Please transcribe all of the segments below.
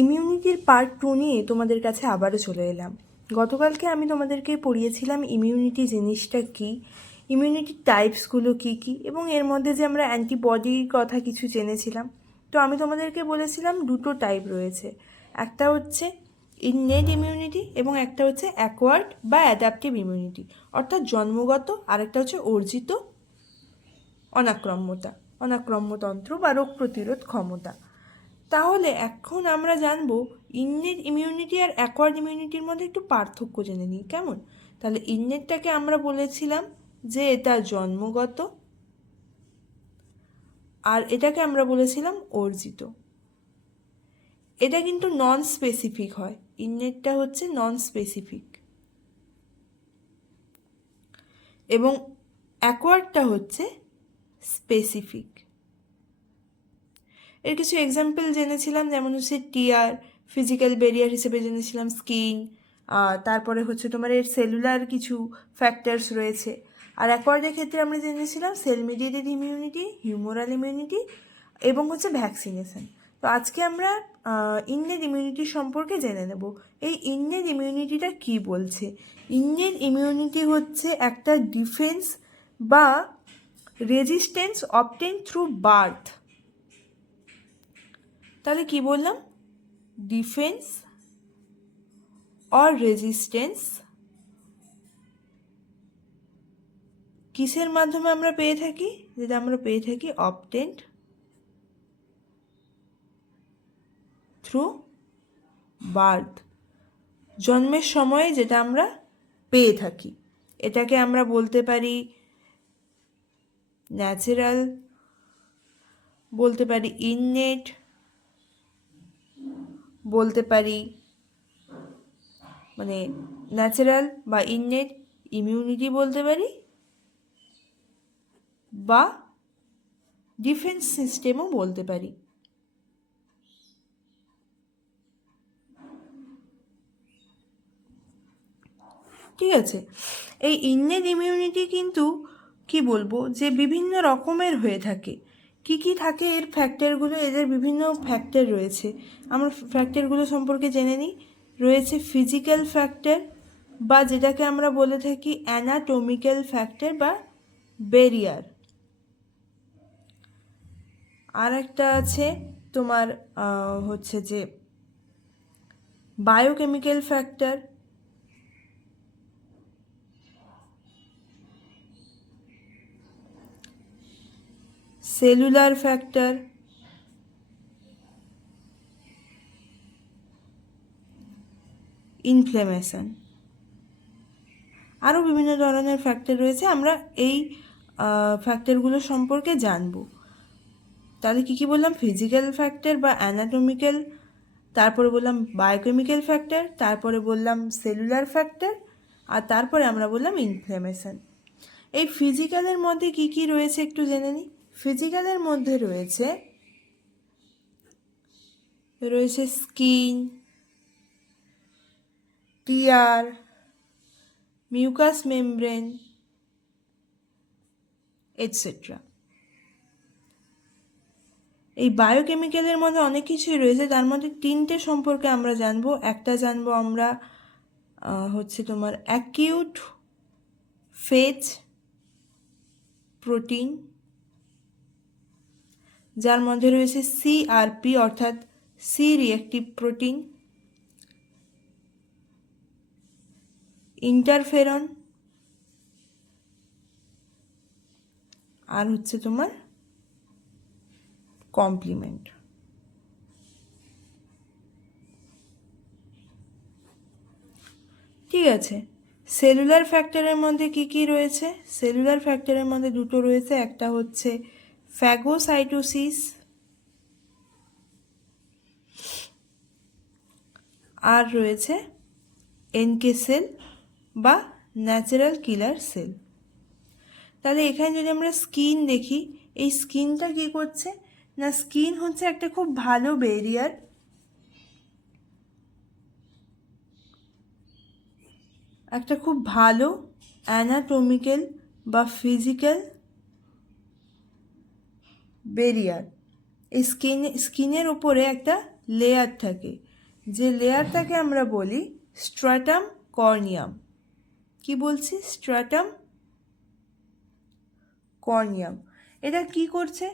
ইমিউনিটির part 2 নিয়ে তোমাদের কাছে আবারও চলে এলাম। গতকালকে আমি তোমাদেরকে পড়িয়েছিলাম ইমিউনিটি জিনিসটা কী, ইমিউনিটির টাইপসগুলো কী কী, এবং এর মধ্যে যে আমরা অ্যান্টিবডির কথা কিছু জেনেছিলাম। তো আমি তোমাদেরকে বলেছিলাম দুটো টাইপ রয়েছে, একটা হচ্ছে ইননেট ইমিউনিটি এবং একটা হচ্ছে অ্যাকোয়ার্ড বা অ্যাডাপটিভ ইমিউনিটি, অর্থাৎ জন্মগত, আরেকটা হচ্ছে অর্জিত অনাক্রম্যতন্ত্র বা রোগ প্রতিরোধ ক্ষমতা। তাহলে এখন আমরা জানবো ইননেট ইমিউনিটি আর অ্যাকোয়ার্ড ইমিউনিটির মধ্যে একটু পার্থক্য জেনে নিই, কেমন? তাহলে ইননেটটাকে আমরা বলেছিলাম যে এটা জন্মগত, আর এটাকে আমরা বলেছিলাম অর্জিত। এটা কিন্তু নন স্পেসিফিক হয়, ইননেটটা হচ্ছে নন স্পেসিফিক, এবং অ্যাকোয়ার্ডটা হচ্ছে স্পেসিফিক। এর কিছু এক্সাম্পল জেনেছিলাম, যেমন হচ্ছে টিআর, ফিজিক্যাল ব্যারিয়ার হিসেবে জেনেছিলাম স্কিন, তারপরে হচ্ছে তোমার এর সেলুলার কিছু ফ্যাক্টরস রয়েছে। আর অ্যাকোয়ার্ডের ক্ষেত্রে আমরা জেনেছিলাম cell mediated immunity, humoral immunity এবং হচ্ছে ভ্যাকসিনেশন। তো আজকে আমরা ইননেট ইমিউনিটি সম্পর্কে জেনে নেব। এই ইননেট ইমিউনিটিটা কী বলছে? ইননেট ইমিউনিটি হচ্ছে একটা ডিফেন্স বা রেজিস্ট্যান্স অবটেন থ্রু বার্থ। তাহলে কি বললাম? ডিফেন্স অর রেজিস্ট্যান্স কিসের মাধ্যমে আমরা পেয়ে থাকি? যেটা আমরা পেয়ে থাকি অবটেন্ড থ্রু বার্থ, জন্মের সময়ে যেটা আমরা পেয়ে থাকি। এটাকে আমরা বলতে পারি ন্যাচারাল, বলতে পারি ইননেট, বলতে পারি মানে ন্যাচারাল বা ইননেট ইমিউনিটি বলতে পারি, বা ডিফেন্স সিস্টেমও বলতে পারি। ঠিক আছে, এই ইননেট ইমিউনিটি কিন্তু কি বলবো যে বিভিন্ন রকমের হয়ে থাকে। কি কি থাকে এর ফ্যাক্টরগুলো? এদের বিভিন্ন ফ্যাক্টর রয়েছে, আমরা ফ্যাক্টরগুলো সম্পর্কে জেনে নিই। রয়েছে ফিজিক্যাল ফ্যাক্টর, বা যেটাকে আমরা বলে থাকি অ্যানাটমিক্যাল ফ্যাক্টর বা ব্যারিয়ার। আর একটা আছে তোমার হচ্ছে যে biochemical factor, cellular factor, inflation. আরও বিভিন্ন ধরনের ফ্যাক্টর রয়েছে, আমরা এই ফ্যাক্টরগুলো সম্পর্কে জানব। তাহলে কী কী বললাম? ফিজিক্যাল ফ্যাক্টর বা অ্যানাটমিক্যাল, তারপরে বললাম বায়োকেমিক্যাল ফ্যাক্টর, তারপরে বললাম সেলুলার ফ্যাক্টর, আর তারপরে আমরা বললাম ইনফ্লেমেশন। এই ফিজিক্যালের মধ্যে কী কী রয়েছে একটু জেনে নিই। ফিজিক্যালের মধ্যে রয়েছে স্কিন, টিয়ার, মিউকাস মেমব্রেন, এটসেট্রা। এই বায়োকেমিক্যালের মধ্যে অনেক কিছুই রয়েছে, তার মধ্যে তিনটে সম্পর্কে আমরা জানবো। একটা জানবো আমরা হচ্ছে তোমার অ্যাকিউট ফেজ প্রোটিন, যার মধ্যে রয়েছে সিআরপি অর্থাৎ সি রিঅ্যাক্টিভ প্রোটিন, ইন্টারফেরন, আর হচ্ছে তোমার কমপ্লিমেন্ট। ঠিক আছে, সেলুলার ফ্যাক্টরের মধ্যে কি কি রয়েছে? সেলুলার ফ্যাক্টরের মধ্যে দুটো রয়েছে, একটা হচ্ছে ফ্যাগোসাইটোসিস, আর রয়েছে এনকে সেল বা ন্যাচারাল কিলার সেল। তাহলে এখানে যদি আমরা স্কিন দেখি, এই স্কিনটা কী করছে না, স্কিন হচ্ছে একটা খুব ভালো ব্যারিয়ার, একটা খুব ভালো অ্যানাটমিক্যাল বা ফিজিক্যাল ব্যারিয়ার। এই স্কিনের উপরে একটা লেয়ার থাকে, যে লেয়ারটাকে আমরা বলি স্ট্র্যাটাম কর্নিয়াম। কি বলছি? স্ট্র্যাটাম কর্নিয়াম। এটা কি করছে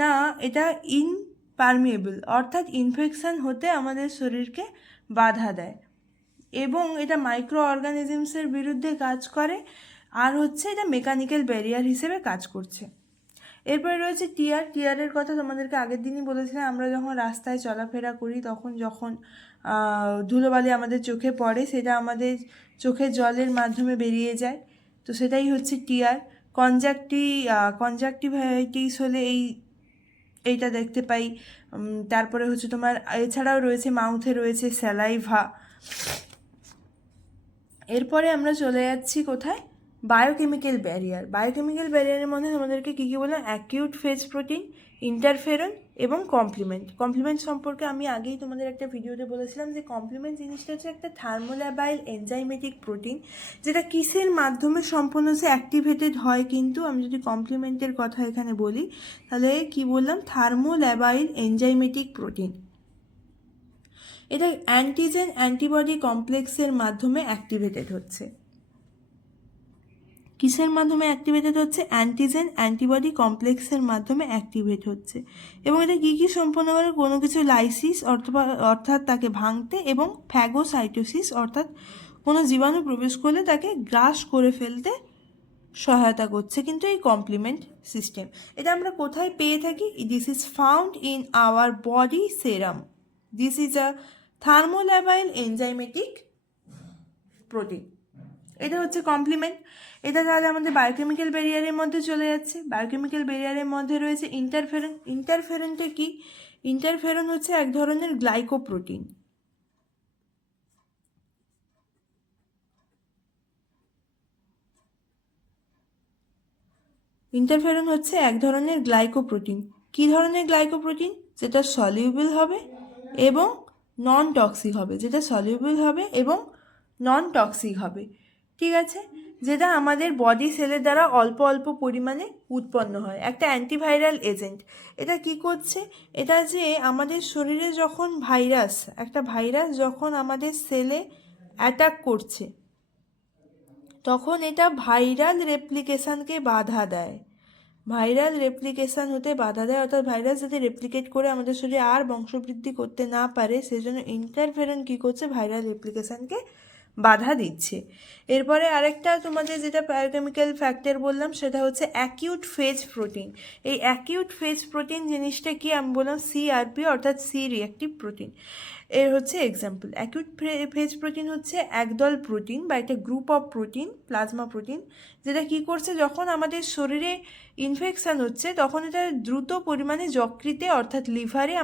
না, এটা ইনপারমিয়েবল, অর্থাৎ ইনফেকশন হতে আমাদের শরীরকে বাধা দেয়, এবং এটা মাইক্রো অর্গানিজমসের বিরুদ্ধে কাজ করে, আর হচ্ছে এটা মেকানিক্যাল ব্যারিয়ার হিসেবে কাজ করছে। এরপরে রয়েছে টিয়ার। টিয়ারের কথা তোমাদেরকে আগের দিনই বলেছিলাম, আমরা যখন রাস্তায় চলাফেরা করি তখন যখন ধুলোবালি আমাদের চোখে পড়ে, সেটা আমাদের চোখের জলের মাধ্যমে বেরিয়ে যায়, তো সেটাই হচ্ছে টিয়ার। কনজাক্টিভাইটিস হলে এইটা দেখতে পাই। তারপরে হচ্ছে তোমার এছাড়াও রয়েছে মাউথে রয়েছে স্যালাইভা। এরপরে আমরা চলে যাচ্ছি কোথায়? Biochemical barrier. বায়োকেমিক্যাল ব্যারিয়ারের মধ্যে তোমাদেরকে কী কী বললাম? অ্যাকিউট ফেজ প্রোটিন, ইন্টারফেরন এবং কমপ্লিমেন্ট। কমপ্লিমেন্ট সম্পর্কে আমি আগেই তোমাদের একটা ভিডিওতে বলেছিলাম যে কমপ্লিমেন্ট জিনিসটা হচ্ছে একটা থার্মোল্যাবাইল এনজাইমেটিক প্রোটিন, যেটা কিসের মাধ্যমে সম্পূর্ণ সে অ্যাক্টিভেটেড হয়। কিন্তু আমি যদি কমপ্লিমেন্টের কথা এখানে বলি তাহলে কি বললাম? থার্মোল্যাবাইল এনজাইমেটিক প্রোটিন। এটা অ্যান্টিজেন অ্যান্টিবডি কমপ্লেক্সের মাধ্যমে অ্যাক্টিভেটেড হচ্ছে। কিসের মাধ্যমে অ্যাক্টিভেটেড হচ্ছে? অ্যান্টিজেন অ্যান্টিবডি কমপ্লেক্সের মাধ্যমে অ্যাক্টিভেট হচ্ছে। এবং এটা কী কী সম্পন্ন করে? কোনো কিছু লাইসিস অর্থাৎ তাকে ভাঙতে, এবং ফ্যাগোসাইটোসিস অর্থাৎ কোনো জীবাণু প্রবেশ করলে তাকে গ্রাস করে ফেলতে সহায়তা করছে কিন্তু এই কমপ্লিমেন্ট সিস্টেম। এটা আমরা কোথায় পেয়ে থাকি? This is found in our body serum. This is a thermolabile enzymatic protein. এটা হচ্ছে কমপ্লিমেন্ট। এটা তাহলে আমাদের বায়োকেমিক্যাল ব্যারিয়ারের মধ্যে চলে যাচ্ছে। বায়োকেমিক্যাল ব্যারিয়ারের মধ্যে রয়েছে ইন্টারফেরন। ইন্টারফেরনটা কি? ইন্টারফেরন হচ্ছে এক ধরনের গ্লাইকোপ্রোটিন। ইন্টারফেরন হচ্ছে এক ধরনের গ্লাইকোপ্রোটিন। কি ধরনের গ্লাইকোপ্রোটিন? যেটা সলিউবল হবে এবং নন টক্সিক হবে। যেটা সলিউবল হবে এবং নন টক্সিক হবে, ঠিক আছে? যেটা আমাদের বডি সেলের দ্বারা অল্প অল্প পরিমাণে উৎপন্ন হয়। একটা অ্যান্টিভাইরাল এজেন্ট। এটা কি করছে? এটা যে আমাদের শরীরে যখন একটা ভাইরাস যখন আমাদের সেলে অ্যাটাক করছে, তখন এটা ভাইরাল রেপ্লিকেশানকে বাধা দেয়। ভাইরাল রেপ্লিকেশান হতে বাধা দেয়, অর্থাৎ ভাইরাস যাতে রেপ্লিকেট করে আমাদের শরীরে আর বংশবৃদ্ধি করতে না পারে, সেজন্য ইন্টারফেরন কী করছে? ভাইরাল রেপ্লিকেশানকে বাধা দিচ্ছে। এরপরে আরেকটা তোমাদের যেটা বায়োকেমিক্যাল ফ্যাক্টর বললাম সেটা হচ্ছে অ্যাকিউট ফেজ প্রোটিন। এই অ্যাকিউট ফেজ প্রোটিন জিনিসটা কি? আমি বললাম সিআরপি অর্থাৎ সি রিঅ্যাক্টিভ প্রোটিন। এর হচ্ছে এক্সাম্পল। অ্যাকিউট ফেজ প্রোটিন হচ্ছে একদল প্রোটিন বা একটা group of protein, plasma protein, যেটা কি করছে? যখন আমাদের শরীরে ইনফেকশান হচ্ছে তখন এটা দ্রুত পরিমাণে যকৃতে অর্থাৎ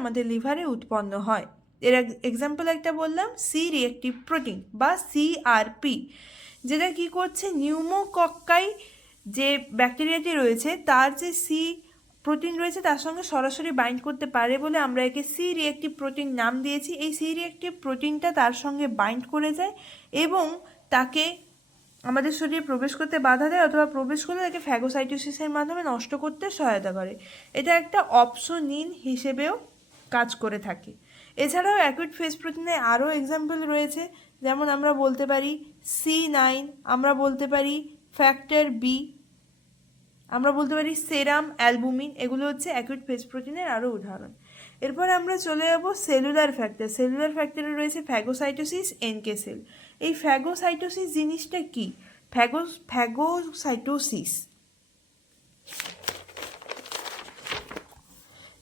আমাদের লিভারে উৎপন্ন হয়। এর এক্সাম্পল একটা বললাম সি রিঅ্যাক্টিভ প্রোটিন বা সিআরপি, যেটা কি করছে? নিউমোকক্কাই যে ব্যাকটেরিয়াটি রয়েছে তার যে সি প্রোটিন রয়েছে তার সঙ্গে সরাসরি বাইন্ড করতে পারে বলে আমরা একে সি রিঅ্যাক্টিভ প্রোটিন নাম দিয়েছি। এই সি রিঅ্যাক্টিভ প্রোটিনটা তার সঙ্গে বাইন্ড করে যায় এবং তাকে আমাদের শরীরে প্রবেশ করতে বাধা দেয়, অথবা প্রবেশ করলে তাকে ফ্যাগোসাইটোসিসের মাধ্যমে নষ্ট করতে সহায়তা করে। এটা একটা অপসোনিন হিসেবেও কাজ করে থাকে। এছাড়াও অ্যাকিউট ফেজ প্রোটিনে আরও এক্সাম্পল রয়েছে, যেমন আমরা বলতে পারি C9, আমরা বলতে পারি ফ্যাক্টর বি, আমরা বলতে পারি সেরাম অ্যালবুমিন। এগুলো হচ্ছে অ্যাকিউট ফেজ প্রোটিনের আরও উদাহরণ। এরপর আমরা চলে যাব সেলুলার ফ্যাক্টর। সেলুলার ফ্যাক্টরে রয়েছে ফ্যাগোসাইটোসিস, এনকে সেল। এই ফ্যাগোসাইটোসিস জিনিসটা কি? ফ্যাগোসাইটোসিস,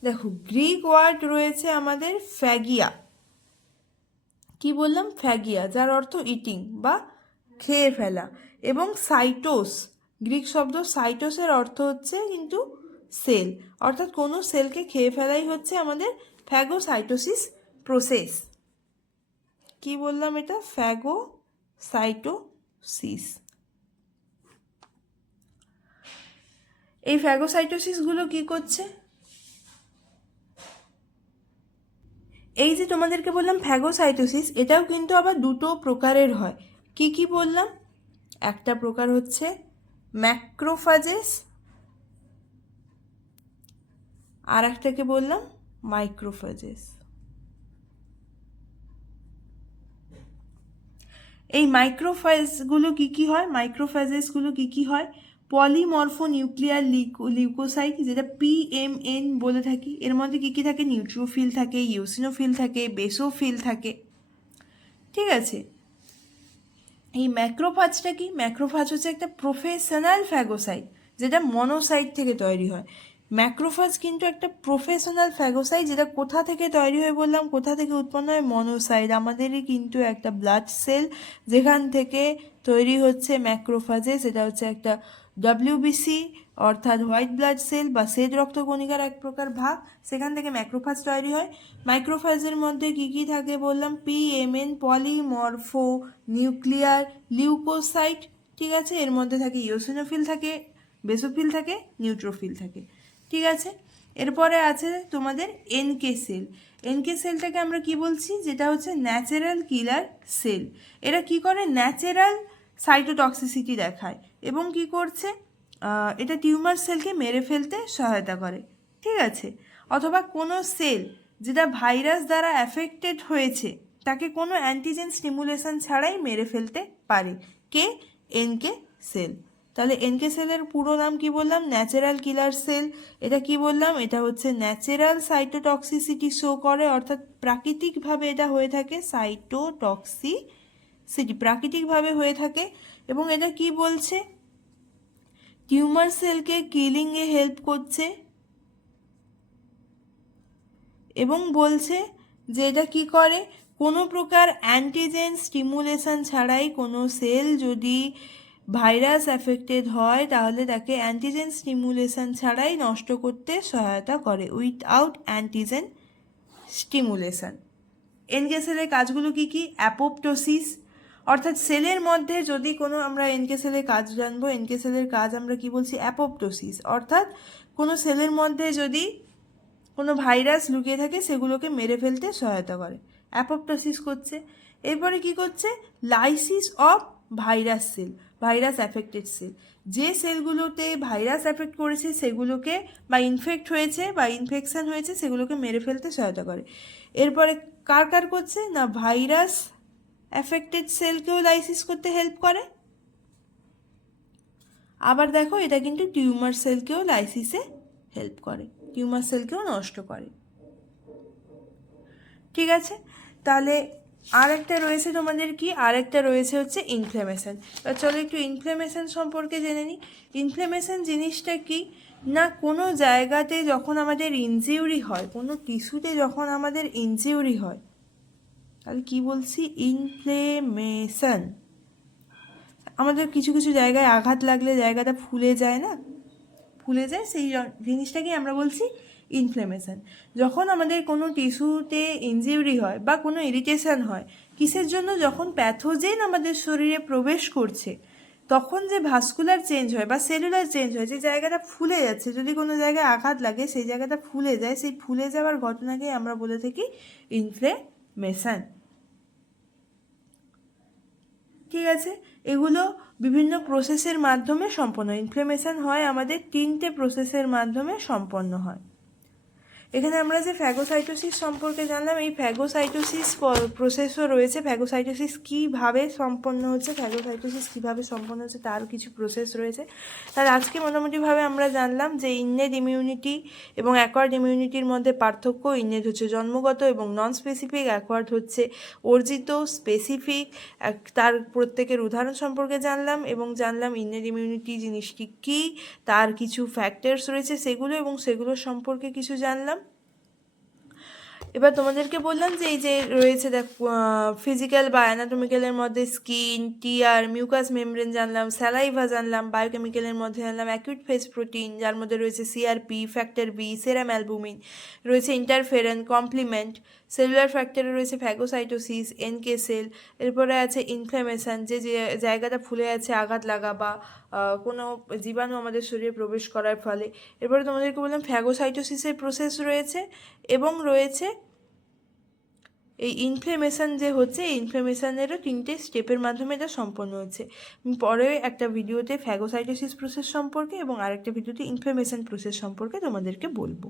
দেখো গ্রিক ওয়ার্ড রয়েছে আমাদের ফ্যাগিয়া। কি বললাম? ফ্যাগিয়া, যার অর্থ ইটিং বা খেয়ে ফেলা, এবং সাইটোস, গ্রিক শব্দ সাইটোসের অর্থ হচ্ছে কিন্তু সেল, অর্থাৎ কোনো সেলকে খেয়ে ফেলাই হচ্ছে আমাদের ফ্যাগোসাইটোসিস প্রসেস। কি বললাম? এটা ফ্যাগোসাইটোসিস। এই ফ্যাগোসাইটোসিসগুলো কি করছে? এই যে তোমাদেরকে বললাম ফ্যাগোসাইটোসিস, এটাও কিন্তু আবার দুটো প্রকারের হয়। কি কি বললাম? একটা প্রকার হচ্ছে ম্যাক্রোফাজেস, আর একটাকে বললাম মাইক্রোফেজেস। এই মাইক্রোফেজগুলো কি হয়, মাইক্রোফেজেসগুলো কি হয়, পলিমরফোনিউক্লিয়ার লিউকোসাইট, যেটা PMN বলে থাকি। এর মধ্যে কি থাকে, নিউট্রোফিল থাকে, ইওসিনোফিল থাকে, বেসোফিল থাকে, ঠিক আছে। এই ম্যাক্রোফাজটা কি, ম্যাক্রোফাজ হচ্ছে একটা প্রফেশনাল ফ্যাগোসাইট, যেটা মনোসাইট থেকে তৈরি হয়। ম্যাক্রোফাজ কিন্তু একটা প্রফেশনাল ফ্যাগোসাইট, যেটা কোথা থেকে তৈরি হয় বললাম, কোথা থেকে উৎপন্ন হয়, মনোসাইট। আমাদেরই কিন্তু একটা ব্লাড সেল যেখান থেকে তৈরি হচ্ছে ম্যাক্রোফাজে, সেটা হচ্ছে একটা WBC অর্থাৎ হোয়াইট ব্লাড সেল বা শ্বেত রক্তকণিকার এক প্রকার ভাগ, সেখান থেকে ম্যাক্রোফাজ তৈরি হয়। মাইক্রোফাজের মধ্যে কি থাকে বললাম, PMN পলিমরফো নিউক্লিয়ার লিউকোসাইট, ঠিক আছে। এর মধ্যে থাকে ইওসিনোফিল থাকে, বেসোফিল থাকে, নিউট্রোফিল থাকে, ঠিক আছে। এরপরে আছে তোমাদের NK সেল। NK সেলটাকে আমরা কি বলছি, যেটা হচ্ছে ন্যাচারাল কিলার সেল। এরা কি করে, ন্যাচারাল সাইটোটক্সিসিটি দেখায় এবং কি করছে, এটা টিউমার সেলকে মেরে ফেলতে সহায়তা করে, ঠিক আছে। অথবা কোনো সেল যেটা ভাইরাস দ্বারা অ্যাফেক্টেড হয়েছে তাকে কোনো অ্যান্টিজেন স্টিমুলেশন ছাড়াই মেরে ফেলতে পারে কে, NK সেল। তাহলে NK সেলের পুরো নাম কি বললাম, ন্যাচারাল কিলার সেল। এটা কি বললাম, এটা হচ্ছে ন্যাচারাল সাইটোটক্সিসিটি শো করে, অর্থাৎ প্রাকৃতিকভাবে এটা হয়ে থাকে, সাইটোটক্সিসিটি প্রাকৃতিকভাবে হয়ে থাকে। এবং এটা কি বলছে, টিউমার সেলকে কিলিংয়ে হেল্প করছে, এবং বলছে যে এটা কি করে, কোনো প্রকার অ্যান্টিজেন স্টিমুলেশন ছাড়াই কোনো সেল যদি ভাইরাস অ্যাফেক্টেড হয় তাহলে তাকে অ্যান্টিজেন স্টিমুলেশন ছাড়াই নষ্ট করতে সহায়তা করে, উইথআউট অ্যান্টিজেন স্টিমুলেশন। NK সেলের কাজগুলো কি, অ্যাপোপ্টোসিস, অর্থাৎ সেলের মধ্যে যদি কোনো, আমরা NK সেলের কাজ জানবো, NK সেলের কাজ আমরা কি বলছি, অ্যাপোপ্টোসিস, অর্থাৎ কোনো সেলের মধ্যে যদি কোনো ভাইরাস লুকিয়ে থাকে সেগুলোকে মেরে ফেলতে সহায়তা করে, অ্যাপোপ্টোসিস করছে। এরপরে কি করছে, lysis of virus cell, virus affected cell, যে সেলগুলোতে ভাইরাস অ্যাফেক্ট করেছে সেগুলোকে, বা ইনফেক্ট হয়েছে বা ইনফেকশন হয়েছে সেগুলোকে মেরে ফেলতে সহায়তা করে। এরপরে কার করছে না, ভাইরাস অ্যাফেক্টেড সেলকেও লাইসিস করতে হেল্প করে। আবার দেখো এটা কিন্তু টিউমার সেলকেও লাইসিসে হেল্প করে, টিউমার সেলকেও নষ্ট করে, ঠিক আছে। তাহলে আরেকটা রয়েছে তোমাদের কি, আরেকটা রয়েছে হচ্ছে ইনফ্ল্যামেশন। এবার চলো একটু ইনফ্ল্যামেশন সম্পর্কে জেনে নিই। ইনফ্ল্যামেশন জিনিসটা কি না, কোনো জায়গাতে যখন আমাদের ইনজিউরি হয়, কোনো টিস্যুতে যখন আমাদের ইনজিউরি হয়, তাহলে কি বলছি, ইনফ্লেমেশন। আমাদের কিছু কিছু জায়গায় আঘাত লাগলে জায়গাটা ফুলে যায় না, ফুলে যায়, সেই জিনিসটাকে আমরা বলছি ইনফ্লেমেশন। যখন আমাদের কোনো টিস্যুতে ইনজিউরি হয় বা কোনো ইরিটেশন হয়, কিসের জন্য, যখন প্যাথোজেন আমাদের শরীরে প্রবেশ করছে তখন যে ভাস্কুলার চেঞ্জ হয় বা সেলুলার চেঞ্জ হয়, যে জায়গাটা ফুলে যাচ্ছে, যদি কোনো জায়গায় আঘাত লাগে সেই জায়গাটা ফুলে যায়, সেই ফুলে যাওয়ার ঘটনাকে আমরা বলে থাকি ইনফ্লেমেশন, ঠিক আছে। এগুলো বিভিন্ন প্রসেসের মাধ্যমে সম্পন্ন, ইনফ্লেমেশন হয় আমাদের 3টে প্রসেসের মাধ্যমে সম্পন্ন হয়। এখানে আমরা যে ফ্যাগোসাইটোসিস সম্পর্কে জানলাম, এই ফ্যাগোসাইটোসিস প্রসেসও রয়েছে, ফ্যাগোসাইটোসিস কীভাবে সম্পন্ন হচ্ছে, ফ্যাগোসাইটোসিস কীভাবে সম্পন্ন হচ্ছে তার কিছু প্রসেস রয়েছে। তার আজকে মোটামুটিভাবে আমরা জানলাম যে ইননেট ইমিউনিটি এবং অ্যাকোয়ার্ড ইমিউনিটির মধ্যে পার্থক্য। ইননেট হচ্ছে জন্মগত এবং নন স্পেসিফিক, অ্যাকোয়ার্ড হচ্ছে অর্জিত স্পেসিফিক। তার প্রত্যেকের উদাহরণ সম্পর্কে জানলাম এবং জানলাম ইননেট ইমিউনিটি জিনিসটি কী, তার কিছু ফ্যাক্টরস রয়েছে সেগুলো, এবং সেগুলোর সম্পর্কে কিছু জানলাম। এবার তোমাদেরকে বললাম যে এই যে রয়েছে দেখ, ফিজিক্যাল বা অ্যানাটমিক্যালের মধ্যে স্কিন, টিয়ার, মিউকাস মেমব্রেন জানলাম, স্যালাইভা জানলাম, বায়োকেমিক্যালের মধ্যে জানলাম অ্যাকিউট ফেজ প্রোটিন, যার মধ্যে রয়েছে CRP, ফ্যাক্টর B, সেরাম অ্যালবুমিন, রয়েছে ইন্টারফেরন, কমপ্লিমেন্ট, সেলুলার ফ্যাক্টরে রয়েছে ফ্যাগোসাইটোসিস, NK সেল। এরপরে আছে ইনফ্ল্যামেশন, যে জায়গাটা ফুলে আছে আঘাত লাগা বা কোনো জীবাণু আমাদের শরীরে প্রবেশ করার ফলে। এরপরে তোমাদেরকে বললাম ফ্যাগোসাইটোসিসের প্রসেস রয়েছে, এবং রয়েছে এই ইনফ্লেমেশন যে হচ্ছে, এই ইনফ্লেমেশনেরও 3টে স্টেপের মাধ্যমে এটা সম্পন্ন হচ্ছে। পরে একটা ভিডিওতে ফ্যাগোসাইটোসিস প্রসেস সম্পর্কে এবং আরেকটা ভিডিওতে ইনফ্লেমেশন প্রসেস সম্পর্কে তোমাদেরকে বলবো।